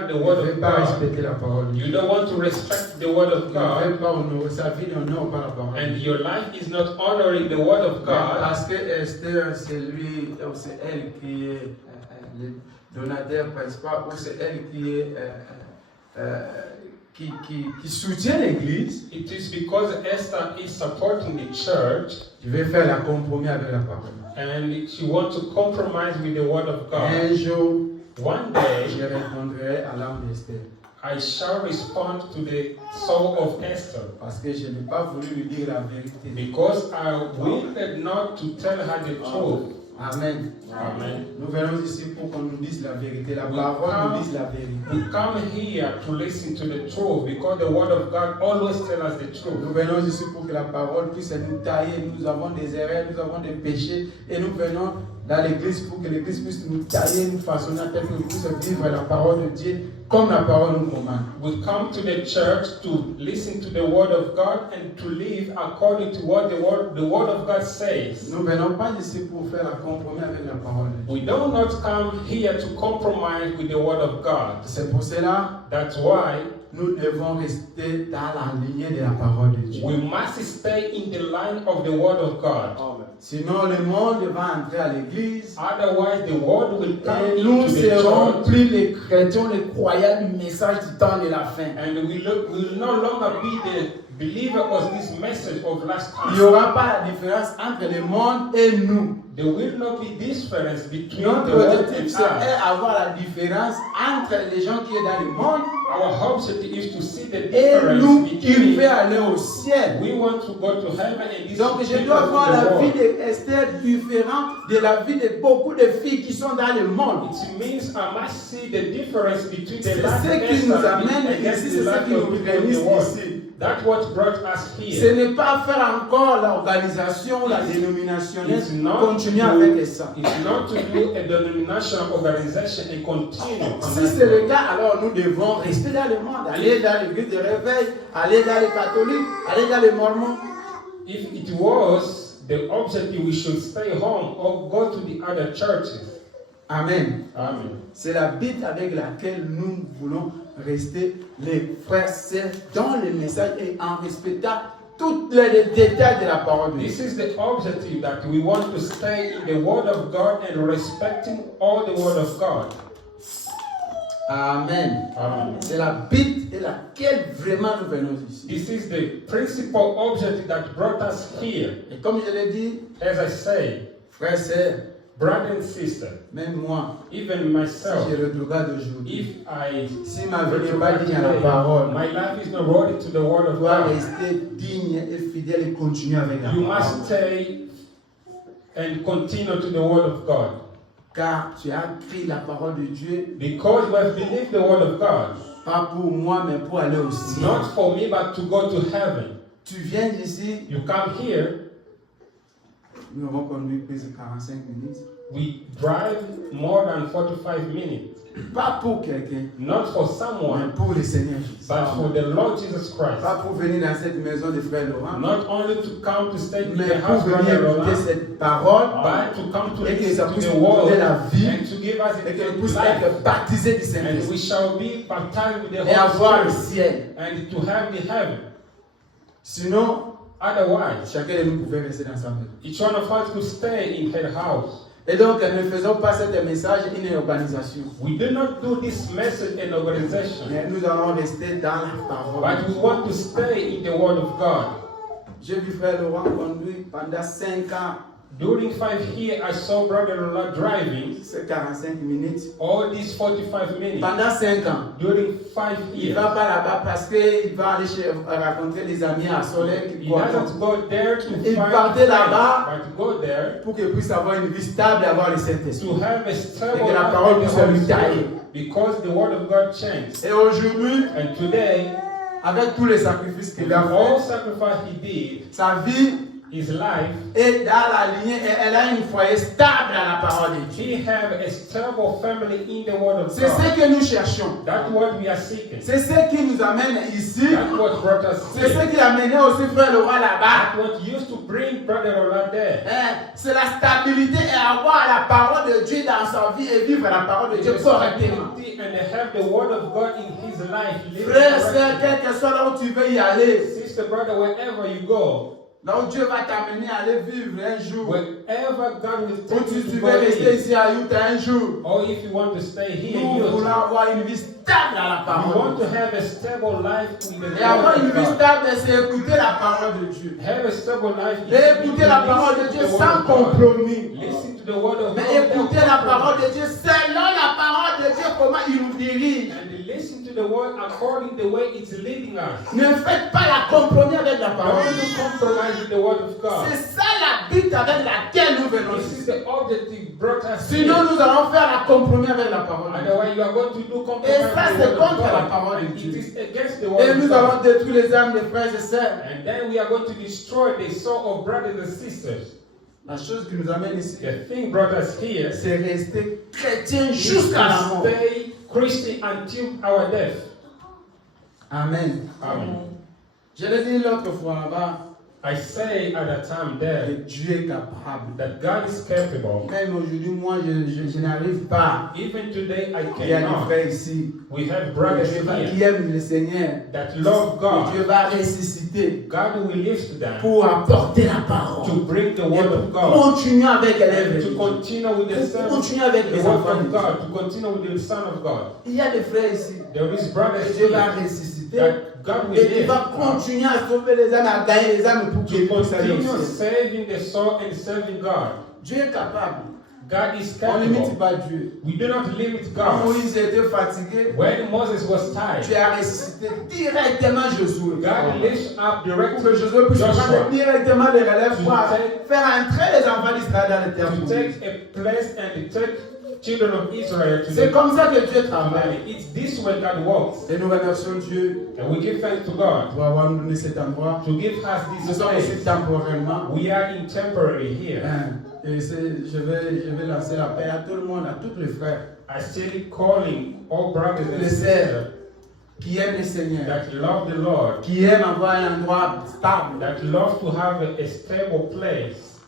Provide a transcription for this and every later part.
regard the word Il ne of veut pas God. respecter la parole de You Dieu. don't want to respect the word of Il ne God. veut pas honorer sa vie, n'honore pas la parole. And your life is not honoring the word of God. Parce que Esther, c'est lui, ou c'est elle qui est le donateur principal, ou c'est elle qui est qui soutient l'Église. It is because Esther is supporting the church. Je vais faire la compromis avec la parole. And she wants to compromise with the word of God. Un jour, One day, je répondrai à l'âme d'Esther. I shall respond to the soul of Esther. Parce que je n'ai pas voulu lui dire la vérité. Because I wanted not to tell her the truth. Amen. Amen. Nous venons ici pour qu'on nous dise la vérité. La parole nous dise la vérité. We come here to listen to the truth because the word of God always tells us the truth. Nous venons ici pour que la parole puisse nous tailler. Nous avons des erreurs, nous avons des péchés. Et nous venons dans l'église pour que l'église puisse nous tailler, nous façonner, afin que nous puissions vivre la parole de Dieu comme la parole nous commande. We come to the church to listen to the word of God and to live according to what the word of God says. Nous ne venons pas ici pour faire un compromis avec la parole de Dieu. We do not come here to compromise with the word of God. C'est pour cela That's why nous devons rester dans la lignée de la parole de Dieu. we must stay in the line of the word of God. Sinon, le monde va entrer à l'église. Otherwise, the world will come Et nous into the serons church, plus les chrétiens, les croyants du message du temps de la fin. and we will no longer be the believer of this message of last Il n'y time. aura pas la différence entre le monde et nous. There will not be difference between Notre the world objectif, and c'est us. avoir la différence entre les gens qui sont dans le monde Our objective is to see the et difference nous qui between. veulent aller au ciel. We want to go to heaven, and this Donc is je the dois people voir of the la vie world. d'Esther différente de la vie de beaucoup de filles qui sont dans le monde. It means I must see the difference between C'est the life ce of qui nous Esther amène against ici, the c'est ce life qui nous of people of réunit the world. ici. That's what brought us Ce here. n'est pas faire encore l'organisation, la dénominationnelle, It's not continuer avec ça. It's not to do a denominational organization and continue. on Si that c'est le road. cas, alors nous devons rester dans le monde, aller dans l'église de réveil, aller dans les catholiques, aller dans les mormons. If it was the objective, we should stay home or go to the other churches. Amen. Amen. C'est la Bible avec laquelle nous voulons rester les frères sœurs dans le message et en respectant tous les détails de la parole de Dieu. This is the objective, that we want to stay in the Word of God and respecting all the Word of God. Amen. Amen. C'est la Bible et laquelle vraiment nous venons ici. This is the principal objective that brought us here. Et comme je l'ai dit, As I say, frères sœurs, brother and sister, même moi, even si myself, je regarde aujourd'hui, if I si ma vie n'est pas digne à la parole, my life is not worthy to the Word je of dois God, rester digne et fidèle et continuer avec la you parole. must stay and continue to the Word of God. Car tu as pris la parole de Dieu, Because we have believed the Word of God, pas pour moi, mais pour aller au ciel. not for me, but to go to heaven. Tu viens d'ici, You come here, nous avons conduit plus de 45 minutes. we drive more than 45 minutes, Pas pour quelqu'un, not for mais someone, pour le Seigneur Jésus. but for the Lord Jesus Christ. Pas pour venir dans cette maison de frère Laurent, Not only to come to stay in mais the pour house of venir Brother écouter Roland, cette parole but to come to et que listen ça to puisse the nous word donner la vie and to give us et que nous the puissions life. être baptisés du And Saint-Esprit we shall be baptized with the et avoir Holy le Spirit ciel. and to have the heaven. Sinon, Otherwise, chacun de nous pouvait rester dans sa maison. each one of us could stay in her house. Et donc, ne faisons pas ce message une organisation. We do not do this message in organization, Mais nous allons rester dans la parole. but we want to stay in the Word of God. J'ai vu frère Laurent conduire pendant 5 ans, During 5 years, I saw Brother Roland driving c'est 45 minutes. all these 45 minutes. Pendant 5 ans. During 5 Il ne years, va pas là-bas parce qu'il va aller rencontrer des amis à Soleil qui he doesn't go there to Il find partait là-bas friends, but to go there pour qu'il puisse avoir une vie stable et avoir le Saint-Esprit. to have a Et stable que la life parole in the puisse Holy lui tailler. Spirit, because the Word of God changed. Et aujourd'hui, And today, avec tous les sacrifices qu'il with a all fait, sacrifice he did, sa vie his life, et dans la lignée, elle a une foyer stable à la parole de Dieu. he have a stable family in the word of C'est ce God. que nous cherchons. That's what we are seeking. C'est ce qui nous amène ici. That's what brought us C'est ce here. qui a mené aussi frère Laurent là-bas. That's what used to bring Brother Roland there. C'est la stabilité et avoir la parole de Dieu dans sa vie et vivre la parole de Dieu The correctement. stability and have the word of God in his life. Live Frère, sœur, correctly. quel que soit là où tu veux y aller, Sister, brother, wherever you go, là où Dieu va t'amener à aller vivre un jour, wherever God will ou take you tu to veux go rester in, ici à Utah un jour, or if you want to stay here, nous voulons avoir une vie stable à la you parole. want to have a stable life with the Et avoir une word vie of God. stable, c'est écouter la parole de Dieu. Have a stable life. Et écouter la parole de Dieu sans compromis. Listen to the word of Mais God. écouter la parole de Dieu selon la parole de Dieu, comment il nous dirige. And listen to the word according the way it's leading us. Ne faites pas la compromis avec la parole. Don't compromise with the word of God. C'est ça la but avec laquelle nous venons This is ici. the objective brought us Sinon, here. nous allons faire la compromis avec la parole. Otherwise, you are going to do compromise Et ça, with c'est the word contre of la God. parole de And Dieu. it is against the word Et of nous God. allons détruire les âmes des frères et sœurs. And then we are going to destroy the soul of brothers and sisters. La chose qui nous amène ici, The thing brought us here c'est rester chrétien is jusqu'à la mort. to stay Christian until our death. Amen. Amen. Je l'ai dit l'autre fois là-bas, I say at that time que there Dieu est capable. that God is capable. Même aujourd'hui, moi, je n'arrive pas. Even today, I Il y a des cannot. frères ici We have brothers qui here aiment le Seigneur. that love Que Dieu God. va ressusciter God will lift them pour apporter la parole. to bring the Et word of pour God. continuer avec And l'œuvre. to continue with the Pour service, continuer avec the les word enfants. of God, to continue with the Son of God. Il y a des frères ici. There is brothers Que Dieu va here ressusciter. that God will Et il lift va continuer à sauver les âmes, à gagner les âmes pour qu'ils to puissent aller au continue ciel. saving the soul and serving God. Dieu est capable. God is On ne limite capable. pas Dieu. We do not limit Quand God. Moïse était fatigué, When Moses was tired, Dieu a ressuscité directement Josué. God lifts up Pour que directly Josué puisse prendre Joshua directement les relèves pour To faire entrer les enfants d'Israël dans les terres to promises. take a place and to take children of Israel to C'est the comme ça que Dieu travaille. family. It's this way God works. Et nous remercions Dieu And we give thanks to God pour avoir donné cet endroit. to give us Nous this sommes ici place. temporairement. We are in temporary here. Et je vais lancer l'appel à tout le monde, à tous les frères I still calling all brothers and Les sisters qui aiment le Seigneur, that love the Lord, qui aiment avoir un endroit stable, that love to have a stable place,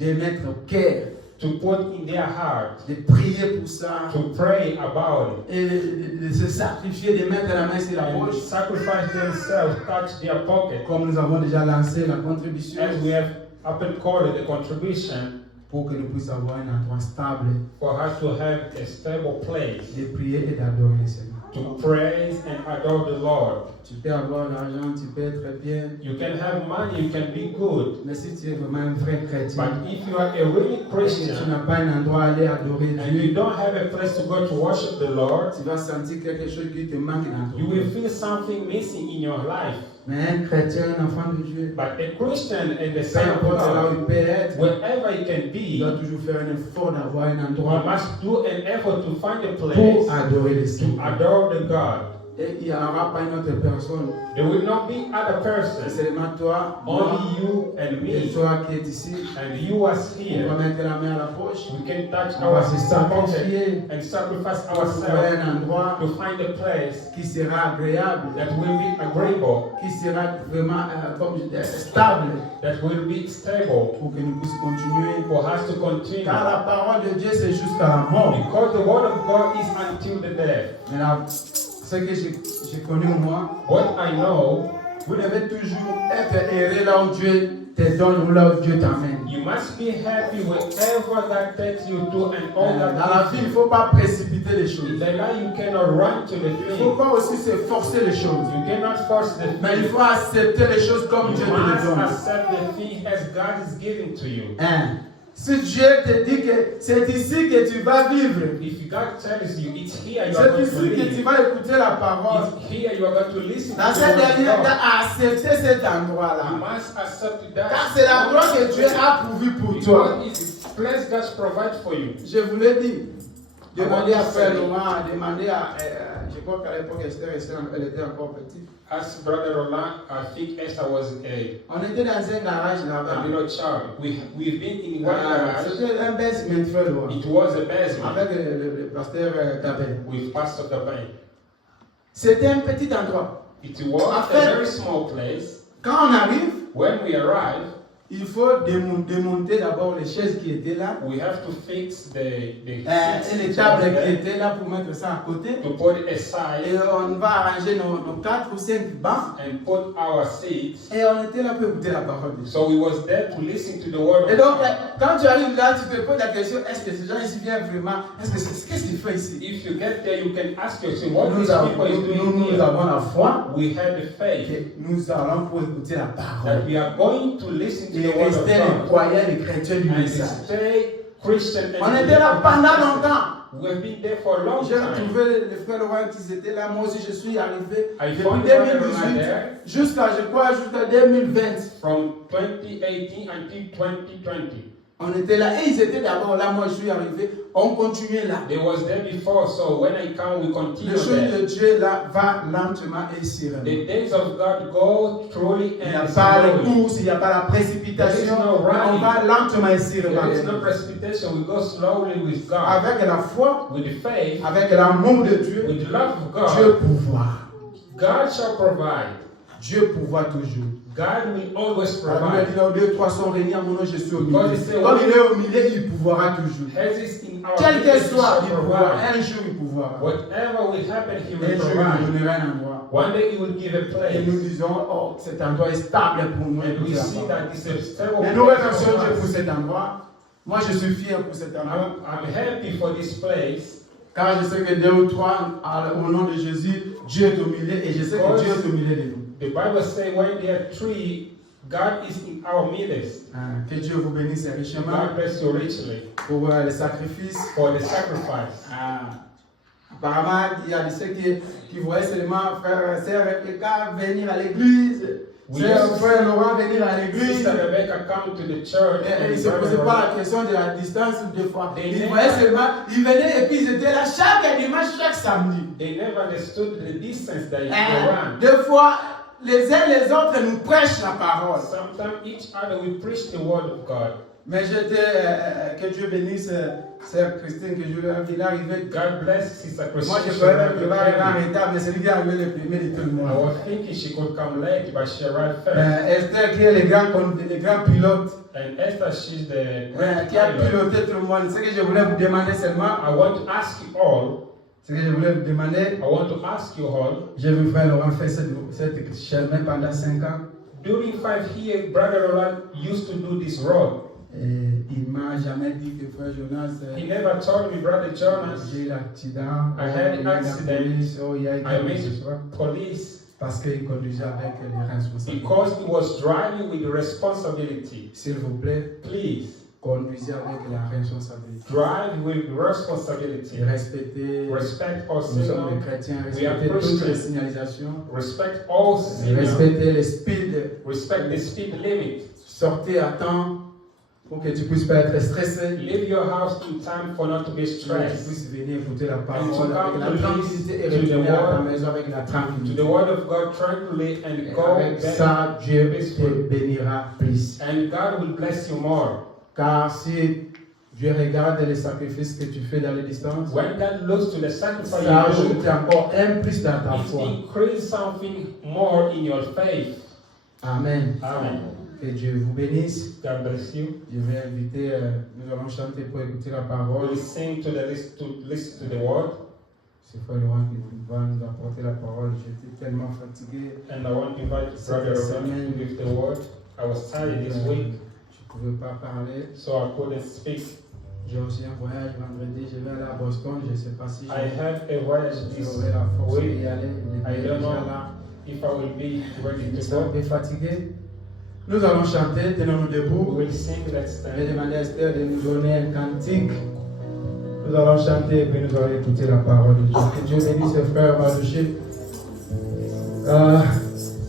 de mettre au cœur, to put in their heart, de prier pour ça, to pray about it, et de se sacrifier, de mettre la main sur la and poche, sacrifice themselves, touch their pocket, comme nous avons déjà lancé la contribution, as we have often called it the contribution, pour que nous puissions avoir un endroit stable, for us to have a stable place, de prier et d'adorer le Seigneur. to praise and adore the Lord. Tu peux avoir l'argent, tu peux être bien, You can have money, you can be good, mais si tu es vraiment un vrai chrétien, but if you are a really et que tu Christian n'as pas un endroit à aller adorer and you Dieu, don't have a place to go to worship the Lord, tu vas sentir quelque chose qui te manque dans you ton will cœur. feel something missing in your life. Mais un chrétien, un enfant de Dieu, But a Christian and the peu son of importe là où God, il peut être, wherever he can il doit be, toujours faire un effort d'avoir un you endroit must do an effort to find a pour place adorer le to Seigneur. adore the God. Et il n'y aura pas une autre personne, There will not be other c'est person, seulement toi, moi, only you and et me, toi qui es ici. and you as On va here. mettre la main à la poche, We can touch on va our se pocket sacrifier and sacrifice pour trouver ourselves un endroit to find a place qui sera agréable, that will be agreeable, qui sera vraiment comme je dis, stable, that will be stable, pour que nous puissions continuer. for us to continue. Car la parole de Dieu, c'est jusqu'à la mort. Because the word of God is until the death. Maintenant, ce que j'ai connu moi, What I know, vous devez toujours être heureux là où Dieu te donne ou là où Dieu t'amène. you must be happy wherever God takes you to and all Dans that la vie, il ne gives faut pas précipiter les you. choses. In the life you cannot run to the Il ne faut thing. pas aussi se forcer les choses. You cannot force the Mais il thing. faut accepter les choses comme Dieu You te les must donne. accept the thing as God is giving to you. Hein? Si Dieu te dit que c'est ici que tu vas vivre, If God tells you it's here you are c'est going to ici que tu live, vas écouter la parole, it's here you are going to listen dans to cette the word dernière of temps, God. accepter cet You endroit-là. must accept that. Car c'est l'endroit que Dieu a pourvu pour toi. Because it's the place God's provided for you. Je vous l'ai dit, Demandez à Frère Laurent, demandez à. Je crois qu'à l'époque, Esther, elle était encore petite. As Brother Roland, I think Esther was On était dans un garage a là-bas. little child. We've been in one garage. C'était un basement, Frère Laurent. It was a basement Avec le pasteur Gabin. with Pastor Gabin. C'était un petit endroit. It was En a fait, very small place. Quand on arrive, When we arrive, il faut démonter d'abord les chaises qui étaient là. we have to fix the Et seats les which tables was qui there, étaient là pour mettre ça à côté. to put it Et aside on va arranger nos 4 ou 5 bancs. and put our seats. Et on était là pour écouter la parole de Dieu. So we was there to listen to the word Et of donc, God. quand tu arrives là, tu te poses la question, est-ce que ces gens ici viennent vraiment? Qu'est-ce qu'ils font ici? If you get there, you can ask yourself, what Nous these people is doing nous here. avons la foi We had the faith que nous allons pour écouter la that parole. we are going to listen to Et the word of rester les God croyants, les chrétiens du and message. stay Christian. On And était là pendant longtemps. We've been there for a long J'ai time. trouvé les frères Laurent qui étaient là. Moi aussi, je suis arrivé I depuis found Brother Roland 2018 there jusqu'à 2020. from 2018 until 2020. On était là et ils étaient d'abord là. Moi, je suis arrivé. On continuait là. They was there before, so when I come, we continue Le jour there. de Dieu là va lentement et sereinement. The days of God go truly Il n'y a and pas de slowly. course, il n'y a pas la précipitation. There is no running. On va lentement et sereinement. There is no precipitation. We go slowly with God. Avec la foi, With the faith, avec l'amour de Dieu, with the love of Dieu God, pourvoit. God shall provide. Dieu pourvoit toujours. God will always La Bible provide. dit là, 2, 3 sont réunis en mon nom, je suis au milieu. Because it says, Comme il est au milieu, il pourvoira toujours. As is in our Quel que midst, he soit, shall il pourvoira. provide. Un jour, il pourvoira. Whatever will happen, He Un will jour, il provide. nous donnera un endroit. One day He will give a Et place. nous disons, oh, cet endroit est stable pour nous. And we écouter la see parole. that it's a stable Et nous place remercions for Dieu pour us. cet endroit. Moi, je suis fier pour cet endroit. I'm happy for this place. Car je sais que 2 ou 3, au nom de Jésus, Dieu est au milieu. Et je sais que Dieu est au milieu de nous. The Bible says when there are three, God is in our midst. Que Dieu vous bénisse richement God bless you richly pour les sacrifices. for the sacrifice. Apparemment, il y a ceux qui voyaient seulement frère et sœur Rebecca venir à l'église, Oui, frère Laurent venir à l'église. Sister Rebecca come to the church. Et and ils ne se Brother posaient pas Roland, la question de la distance des fois. They Ils never- voyaient seulement, ils venaient et puis ils étaient là chaque dimanche, chaque samedi. They never understood the distance that you Et run. des fois, les uns les autres nous prêchent la parole. Sometimes each other we preach the word of God. Mais que Dieu bénisse sœur Christine, que je il est arrivé. God bless Sister Christine. Moi, je croyais même qu'il va arriver en retard, mais c'est lui qui est arrivé le premier de tout le I monde. was thinking she could come late, but she arrived first. Esther, qui est le grand pilote, And Esther, she's the great qui a pilot. piloté tout le monde. Ce que je voulais vous demander seulement, I want to ask you all. ce que je voulais vous demander, I want to ask you all. j'ai vu frère Laurent faire cette chemin pendant 5 ans. During 5 years, Brother Roland used to do this road. Et il m'a jamais dit que frère Jonas, He never told me, Brother Jonas, j'ai eu l'accident, I had il y a la accident. police, il y a I quelque met chose. police Parce qu'il conduisait avec les responsabilités. because he was driving with responsibility. S'il vous plaît, Please, conduisez avec la responsabilité. drive with Et responsibility. respectez, Respect all nous sommes des signals. chrétiens, We are respectez toutes les Christians. signalisations, Respect all signals. respectez les speeds, Respect the speed limit. sortez à temps pour que tu puisses pas être stressé. Leave your house in time for not to be Que tu stressed. puisses venir écouter la And parole to avec come la to tranquillité et listen to the retourner à ta word, maison avec la To tranquillité. the word of God tranquilly and Et go avec back. ça, Dieu peaceful. te bénira plus. And God will bless you more. Car si Dieu regarde les sacrifices que tu fais dans les distances, When God looks to the sacrifice ça you do, ajoute encore un plus dans ta it foi. increases something more in your faith. Amen. Amen. Que Dieu vous bénisse. God bless you. Je vais inviter, nous allons chanter pour écouter la parole. We'll sing to listen to the word. C'est Frère Laurent qui va nous apporter la parole. J'étais tellement fatigué. And I want to invite Brother Roland with the word. I was tired this week, Je ne pouvais pas parler. so I couldn't speak. J'ai aussi un voyage vendredi. Je vais aller à Boston. Je ne sais pas si I have a voyage this j'aurai la force week. d'y aller. I don't know Là. if I will be ready Je to suis un go. peu fatigué. Nous allons chanter. Tenons-nous We debout. will sing, let's Je vais stand. demander à Esther de nous donner un cantique. Nous allons chanter et puis nous allons écouter la parole de Dieu. Que Dieu bénisse ses frères Malouché.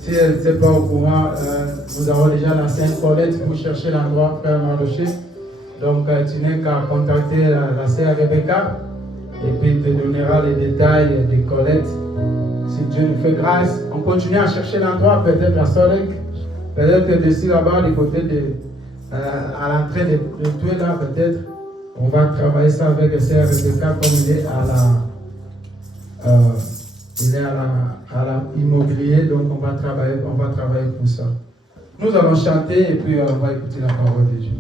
Si elle n'était pas au courant, nous avons déjà lancé une collecte pour chercher l'endroit, frère Malouché. Donc tu n'as qu'à contacter la sœur Rebecca et puis il te donnera les détails des collectes. Si Dieu nous fait grâce, on continue à chercher l'endroit, peut-être à Solek, peut-être que d'ici là-bas, du côté à l'entrée de tout là, peut-être, on va travailler ça avec le Sœur Rebecca comme il est à l'immobilier, donc on va travailler pour ça. Nous allons chanter et puis on va écouter la parole de Dieu.